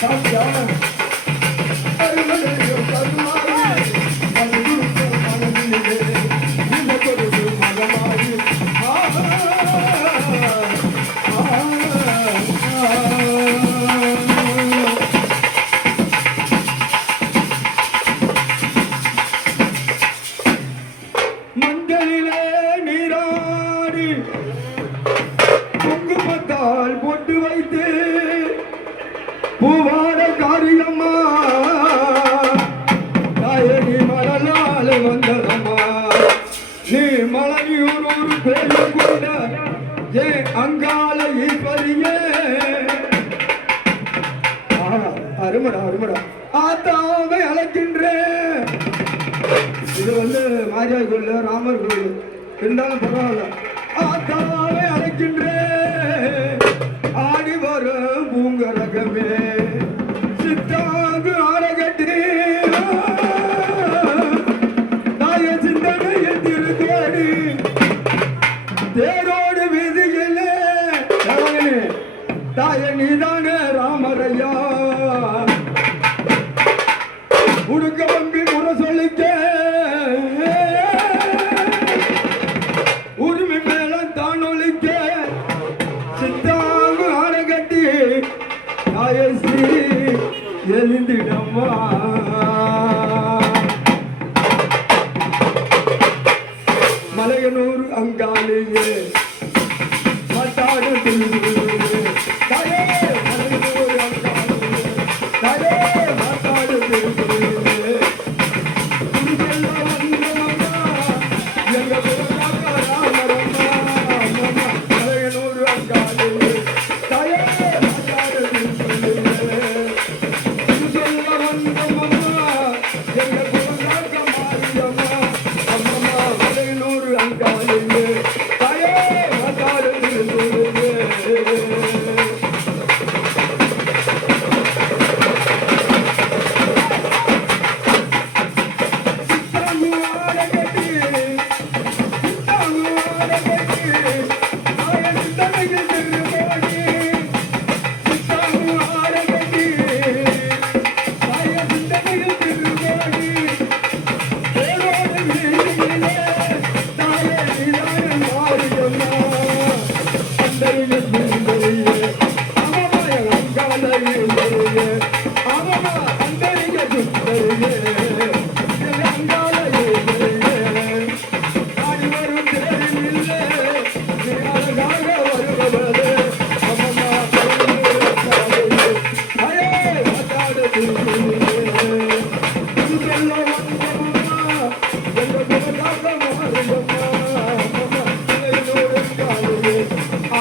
அருமையாக குங்குமத்தால் பொட்டு வைத்து பூவாட காரியம்மா. தாயகி மலனால வந்ததம்மா. நீ மலையூர் ஒரு பேரு கொண்ட ஏ அங்கால ஈஸ்வரியே. ஆத்தாவை அழைக்கின்றேன். இது வந்து மாரியா கோயில் ராமர் கோயில். இருந்தாலும் பரவாயில்ல. நினைக்கின்றே ஆடி வரும் பூங்கரகமே. சித்தாங்கு அரகட்டி நாய சிந்தனையில் திருத்தேடி. தேர் ஆயசு எழுந்திடம்மா மலையனூர் அங்காலேயே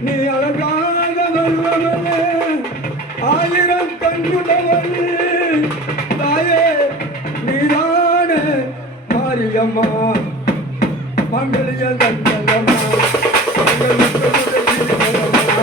நீ அழகாக வருவதே ஆயிரம் கண்ணுடவனே தாயே நீதான மாரியம்மா. மங்கலிய தந்தமா மங்கலிய தந்தமா